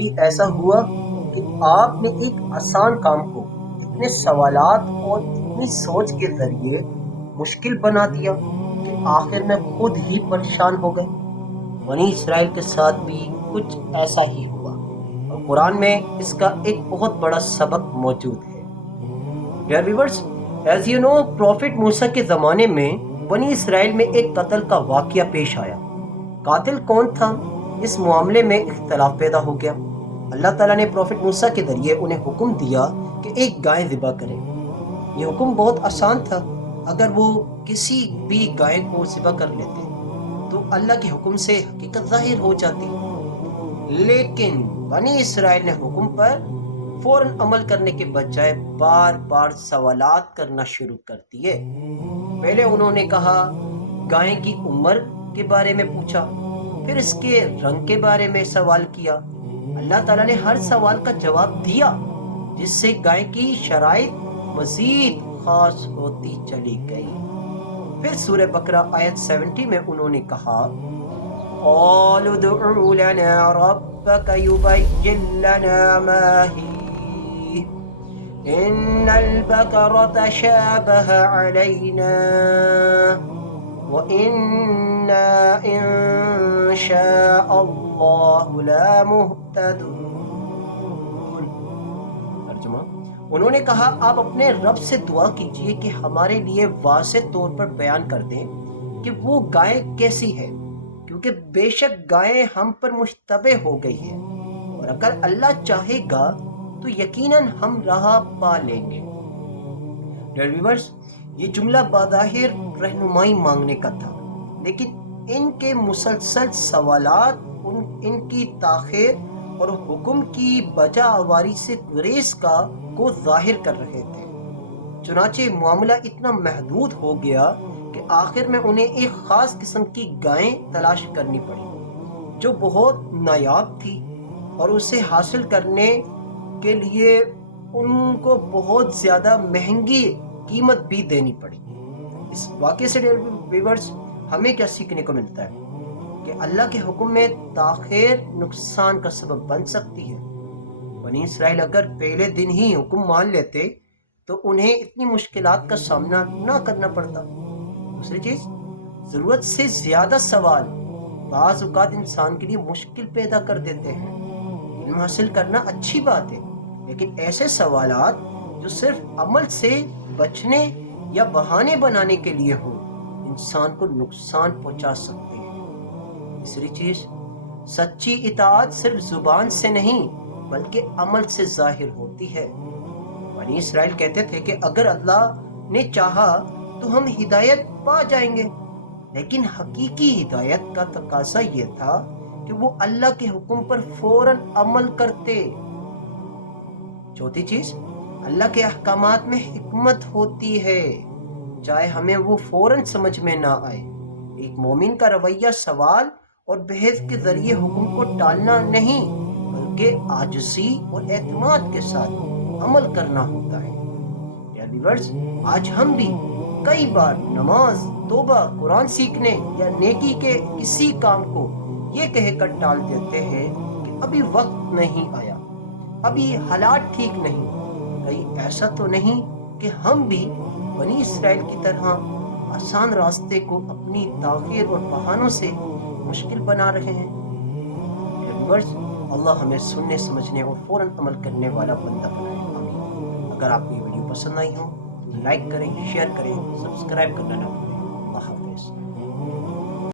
کبھی ایسا ہوا کہ آپ نے ایک آسان کام کو اتنے سوالات اور اتنی سوچ کے ذریعے مشکل بنا دیا کہ آخر میں خود ہی پریشان ہو گئے؟ بنی اسرائیل کے ساتھ بھی کچھ ایسا ہی ہوا، اور قرآن میں اس کا ایک بہت بڑا سبق موجود ہے۔ Dear viewers, as you know, prophet Musa کے زمانے میں بنی اسرائیل میں ایک قتل کا واقعہ پیش آیا۔ قاتل کون تھا، اس معاملے میں اختلاف پیدا ہو گیا۔ اللہ تعالیٰ نے پروفٹ موسیٰ کے ذریعے انہیں حکم دیا کہ ایک گائے ذبح کریں۔ یہ حکم بہت آسان تھا، اگر وہ کسی بھی گائے کو ذبح کر لیتے تو اللہ کے حکم سے حقیقت ظاہر ہو جاتی۔ لیکن بنی اسرائیل نے حکم پر فوراً عمل کرنے کے بجائے بار بار سوالات کرنا شروع کر دیے۔ پہلے انہوں نے کہا، گائے کی عمر کے بارے میں پوچھا، پھر اس کے رنگ کے بارے میں سوال کیا۔ اللہ تعالیٰ نے ہر سوال کا جواب دیا، جس سے گائے کی شرائط مزید خاص ہوتی چلی گئی۔ پھر سورہ بقرہ آیت 70 میں انہوں نے کہا، قَالُوا ادْعُ لَنَا رَبَّكَ يُبَيِّن لَنَا مَا هِيَ إِنَّ الْبَقَرَ تَشَابَهَ عَلَيْنَا وَإِنَّا إِن شَاءَ اللَّهُ لَمُهْتَدُونَ۔ ترجمہ، انہوں نے کہا، آپ اپنے رب سے دعا کیجئے کہ ہمارے لیے واضح طور پر بیان کر دیں کہ وہ گائے کیسی ہے، کیونکہ بے شک گائے ہم پر مشتبہ ہو گئی ہے، اور اگر اللہ چاہے گا تو یقیناً ہم راہ پا لیں گے۔ ڈیئر ویورز، یہ جملہ بظاہر رہنمائی مانگنے کا تھا، لیکن ان کے مسلسل سوالات ان کی تاخیر اور حکم کی بجا آوری سے گریز کو ظاہر کر رہے تھے۔ چنانچہ معاملہ اتنا محدود ہو گیا کہ آخر میں انہیں ایک خاص قسم کی گائیں تلاش کرنی پڑی جو بہت نایاب تھی، اور اسے حاصل کرنے کے لیے ان کو بہت زیادہ مہنگی قیمت بھی دینی پڑی۔ اس واقعے سے ویورز ہمیں کیا سیکھنے کو ملتا ہے؟ کہ اللہ کے حکم میں تاخیر نقصان کا سبب بن سکتی ہے۔ بنی اسرائیل اگر پہلے دن ہی حکم مان لیتے تو انہیں اتنی مشکلات کا سامنا نہ کرنا پڑتا۔ دوسری چیز، ضرورت سے زیادہ سوال بعض اوقات انسان کے لیے مشکل پیدا کر دیتے ہیں۔ علم حاصل کرنا اچھی بات ہے، لیکن ایسے سوالات جو صرف عمل سے بچنے یا بہانے بنانے کے لیے ہوں انسان کو نقصان پہنچا سکتے ہیں۔ تیسری چیز، سچی اطاعت صرف زبان سے نہیں بلکہ عمل سے ظاہر ہوتی ہے۔ بنی اسرائیل کہتے تھے کہ اگر اللہ نے چاہا تو ہم ہدایت پا جائیں گے، لیکن حقیقی ہدایت کا تقاضا یہ تھا کہ وہ اللہ کے حکم پر فوراً عمل کرتے۔ چوتھی چیز، اللہ کے احکامات میں حکمت ہوتی ہے، چاہے ہمیں وہ فوراً سمجھ میں نہ آئے۔ ایک مومن کا رویہ سوال اور بحث کے ذریعے حکم کو ٹالنا نہیں بلکہ عاجزی اور اعتماد کے ساتھ عمل کرنا ہوتا ہے۔ ڈیئر ویورز، آج ہم بھی کئی بار نماز، توبہ، قرآن سیکھنے یا نیکی کے کسی کام کو یہ کہہ کر ٹال دیتے ہیں کہ ابھی وقت نہیں آیا، ابھی حالات ٹھیک نہیں۔ کہیں ایسا تو نہیں کہ ہم بھی بنی اسرائیل کی طرح آسان راستے کو اپنی تاخیر اور بہانوں سے مشکل بنا رہے ہیں؟ ویورز، اللہ ہمیں سننے، سمجھنے اور فوراً عمل کرنے والا بندہ بنائے، آمین۔ اگر آپ کو یہ ویڈیو پسند آئی ہو تو لائک کریں، شیئر کریں، سبسکرائب کرنا نہ بھولیں۔ اللہ حافظ۔